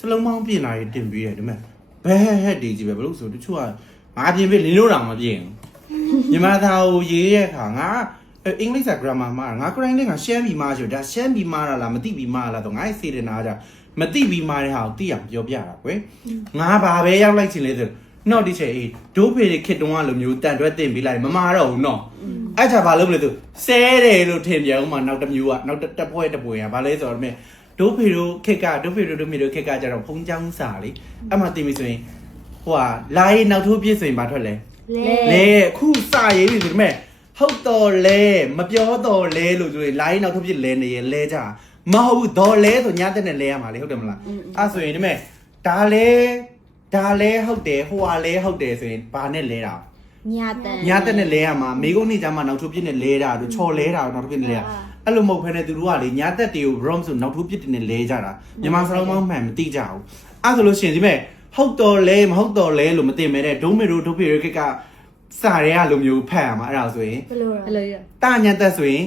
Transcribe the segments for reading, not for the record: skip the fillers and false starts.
စလုံးမောင်းပြင်လာရင်တင်ပြီးတယ်ဒီမဲ့ဘဲဟက်ဒီကြီးပဲဘလို့ဆိုတချို့ကငါပြင်ပြီးလင်းလို့တောင်မပြင်မြန်မာသားကိုရေးရခါငါအင်္ဂလိပ်စာ grammar မှာငါ crying နဲ့ငါရှမ်းပြီးမှဆိုဒါရှမ်းပြီးမှလားမသိပြီးမှလားတော့ငါ့စေတနာကြမသိပြီးမှတဲ့ဟာကိုသိအောင်ပြောပြတာကွယ်ငါဘာပဲရောက်လိုက်ချင်လဲဆိုတော့ဒီချက်အေးဒိုးဖေတွေခစ်တုံးကလိုမျိုးတန်တွဲတင်ပေးလိုက်မမာတော့ဘူးနော်အဲ့ချာဘာလုပ်မလဲသူဆဲတယ်လို့ထင်ပြန်ဦးမှာနောက်တစ်မျိုးကနောက်တစ်ပွဲကဘာလဲဆိုတော့ဒိုးဖေတို့ခက်ကဒိုးဖေတို့တို့မျိုးတို့ခက်ကကြတော့ဖုံးချောင်းစာလေအဲ့မှာတင်ပြီဆိုရင်ဟိုဟာလာရေးနောက်ထိုးပြည့်ဆိုရင်ဘာထွက်လဲလဲခုစာရေးပြီဆိုတော့ဟုတ်တော်လဲမပြောတော်လဲလို့ဆိုရင်လာရေးနောက်ထိုးပြည့်လဲနေရင်လဲကြမဟုတ်ဘူးဒေါ်လဲဆိုညတဲ့နဲ့လဲရမှာလေဟုတ်တယ်မလားအဲ့ဆိုရင်ဒီမဲ့ဒါလဲဟုတ်တယ်ဟိုဟာလဲဟုတ်တယ်ဆိုရင်ဘာနဲ့လဲတာညတဲ့နဲ့လဲရမှာမိကုန်းနေကြမှာနောက်ထိုးပြည့်နဲ့လဲတာတို့ချော်လဲတာနောက်ထိုးပြည့်နဲ့လဲတာအဲ့လိုမဟုတ်ဖ ೇನೆ သူတို့ကလေညသက်တွေကို wrong ဆိုနောက်ထိုးပြစ်တင်နေလဲကြတာမြန်မာစလုံးမောင်းမှန်မသိကြဘူးအဲ့ဆိုလို့ရှိရင်ဒီမဲ့ဟုတ်တော်လဲမဟုတ်တော်လဲလို့မသိမဲတဲ့ဒုံးမေတို့ဒုဖေရခက်ကစာရဲကလိုမျိုးဖတ်ရမှာအဲ့ဒါဆိုရင်ဘယ်လိုရတညသက်ဆိုရင်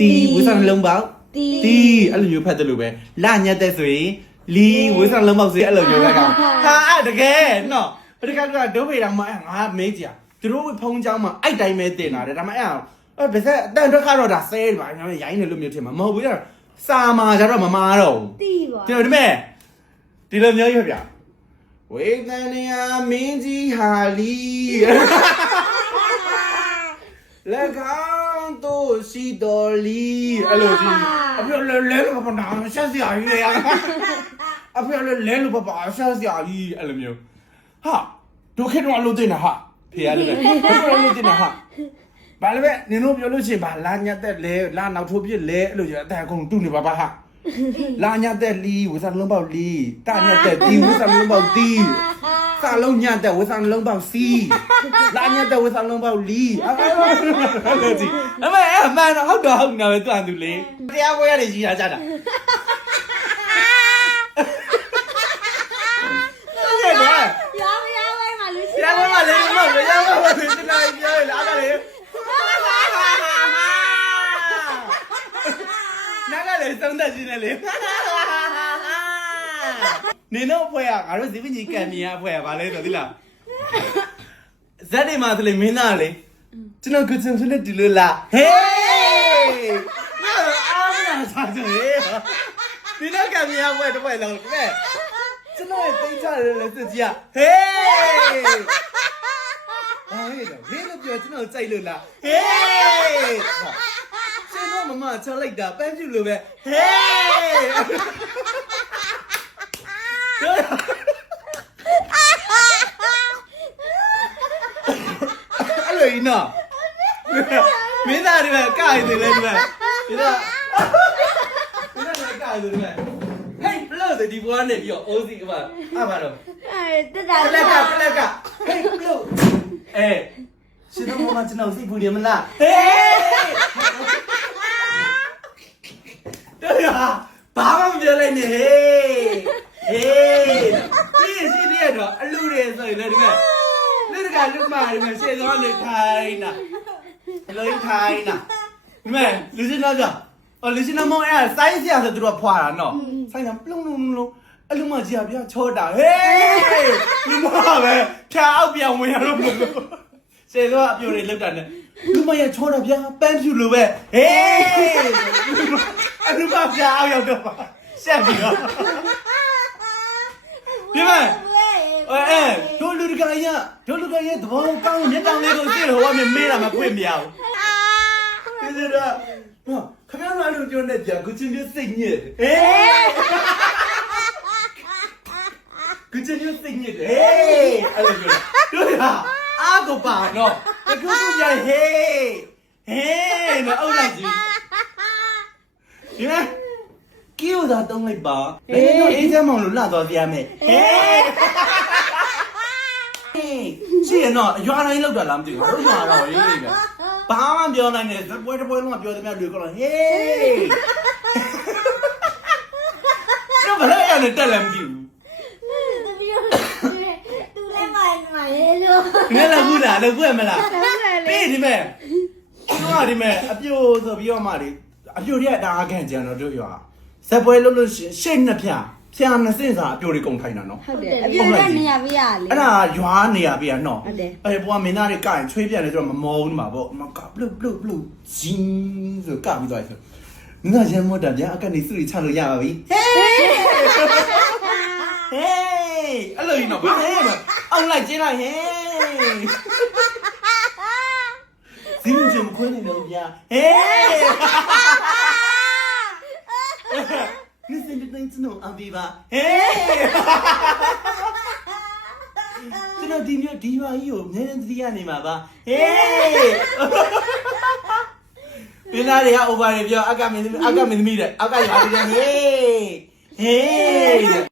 တီဝိသနှလုံးပေါက်တီအဲ့လိုမျိုးဖတ်တယ်လို့ပဲလညသက်ဆိုရင်လီဝိသနှလုံးပေါက်ဆိုရင်အဲ့လိုမျိုးပဲကောင်ဟာအဲ့တကယ်နော်တကယ်ကဒုဖေတော်မှာငါမေးကြသူတို့ဖုံးเจ้าမှာအဲ့တိုင်းပဲတင်လာတယ်ဒါမှအဲ့ဘယ်ဆက်အတန်ထွက်ကတော့ဒါဆဲတယ်ပါညာရိုင်းတယ်လို့မျိုးထင်မှာမဟုတ်ဘူးကျတော့စာမာကြတော့မမာတော့ဘူးတီးပါကျွန်တော်ဒီမဲ့ဒီလိုမျိုးရွက်ပြဝေသနေယမင်းကြီးဟာလီလက်ကောင်တို့စီတော်လီအဲ့လိုဒီအပြောလဲလို့ဘာနာဆက်စရာကြီးလေအပြောလဲလို့ဘာဆက်စရာကြီးအဲ့လိုမျိုးဟာတို့ခေတော့အလုပ်တင်တာဟာဖေရလို့ပဲတို့အလုပ်တင်တာဟာဘာလဲပဲနင်တို့ပြောလို့ရှိရင်ဘာလာညက်သက်လဲလာနောက်ထိုးပြစ်လဲအဲ့လိုကျအတန်အကုန်တူနေပါဟာလာညက်သက်လီဝစားလုံးပေါက်လီတညက်သက်တီဝစားလုံးပေါက်တီစာလုံးညက်သက်ဝစားလုံးပေါက်စီလာညက်သက်ဝစားလုံးပေါက်လီအဲ့လိုကြည့်အမေအမှန်တော့ဟုတ်တော့ဟုတ်နေပဲတွန်သူလေတရားပွဲရတယ်ကြီးတာကြတာရောဝဲမှာလူရှိတရားပွဲမှာလေမဟုတ်ရောဝဲမှာဒီနေ့ပြောရလားအဲ့ဒါလေနားကလည်းသုံးသက်ခြင်းနဲ့လေနင်တို့အဖွဲ့ကငါတို့ဇီပင်ကြီးကံမြင်ရအဖွဲ့ကဘာလဲဆိုသိလားဇက်တွေမှာဆိုလေမင်းသားလေကျွန်တော်ကစံဆိုလက်ဒီလိုလားဟေးအားမနာစားကြလေဒီတော့ကံမြင်ရအဖွဲ့တစ်ဖွဲ့လုံးကဲကျွန်တော်ရဲ့တိတ်ချတယ်လေစစ်ကြီးဟေးဘာလဲတော့ဒီလိုပြောကျွန်တော်ကြိုက်လို့လားဟေးရှင်တို့မမချလိုက်တာပန်းပြူလိုပဲဟေးအဲ့လိုနော်မင်းသားတွေကကြိုက်တယ်လေဒီမှာဒီတော့မင်းသားတွေကြိုက်တယ်လေဟေးဘလို့ဒီဘွားနေပြီးတော့အိုးစီကပါအဲ့ပါတော့တက်တာပလက်ကဟေးဘလို့ရှင်တို့မမကျွန်တော်စိတ်ပူနေမလားဟေးဘာမှမပြောလိုက်နဲ့ဟေးဒီစီတော့အလူတွေဆိုရင်လည်းဒီမဲ့လူတကာလူမဒီမဲ့ရှေ့သွားနေထိုင်နာအလုံးထိုင်နာဒီမဲ့လူစင်းတော့လူစင်းတော့မောင်းအဲ့ဆိုင်းစရာဆိုသူတို့ဖွာတာနော်ဆိုင်းတာပလုံအလူမကြီးကပြချောတာဟေးလူမပဲဖြာအောက်ပြောင်းဝင်ရတော့ရှေ့သွားအပြိုတွေလောက်တာနဲ့လူမရချောတာဗျာပန်းဖြူလိုပဲဟေးအလူမဖြာအောက်ရောက်တော့ပါဆက်ပြီးတော့ဒီမဲ့တို့လူတကာရဲ့သဘောကောင်းတဲ့တောင်လေးကိုသိလို့ဟောမေးတာမဖွင့်မရဘူးဒီတော့ခမရလာလို့ပြောနေကြကိုချင်းပြစိတ်ညစ်ဟေးကိုချင်းပြစိတ်ညစ်ဟေးအဲ့လိုပြောတို့ရအာကိုပါနော်တကူကူကြဟေးနော်အုပ်လိုက်ကြည့်ဒီမဲ့ကီယိုသာတုံးလိုက်ပါဘယ်လိုအေးစမ်းမောင်လို့လှသွားပြရမယ်ဟေးရှင်းတော့ရွာတိုင်းလောက်တာလားမသိဘူးတို့ရွာတော့ရေးနေတယ်ဘာမှပြောနိုင်တယ်ဇပွဲတစ်ပွဲလုံးကပြောသမျှတွေကတော့ဟေးတော့ဘယ်လိုရလဲတက်လည်းမသိဘူးသူလည်းမိုင်လေလို့ငါလည်းဘူးလားလည်းဘူးမလားပြီးဒီမဲ့တော့ဒီမဲ့အပြိုဆိုပြီးတော့မှလေအပြိုတွေကဒါအခံကြံတော့တို့ရွာဇပွဲလုံးလို့ရှေ့နှစ်ဖြာ ဖျာနှစ်စင်စာအပြိုတွေကုန်ထိုင်တာနော် ဟုတ်တယ်အပြည့်နဲ့နေရပြရလေ အဲ့ဒါရွာနေရပြရနော် ဟုတ်တယ် အဲ့ဘွားမင်းသားတွေကင်ချွေးပြန်လေဆိုတော့မမောဘူးမှာပေါ့မကဘလုဘလုဇင်းဆိုကပြီးသွားပြီဆိုမင်းသားရမ်းမောတာဗျာအကနေစုတွေချလို့ရပါပြီဟေးဟေးအဲ့လိုကြီးနော်ဘာဟဲ့အောင်လိုက်ကျင်းလိုက်ဟေးဇင်းကြုံခွင်းနေတော့ဗျာဟေးListen to things no aviva. Hey! ကျွန်တော်ဒီမျိုးဒီပါကြီးကိုနည်းနည်းသတိရနေမှာပါဟေးမင်းသားတွေက over တွေပြောအကမင်းသမီးတဲ့အကရွာတွေဟေးဟေး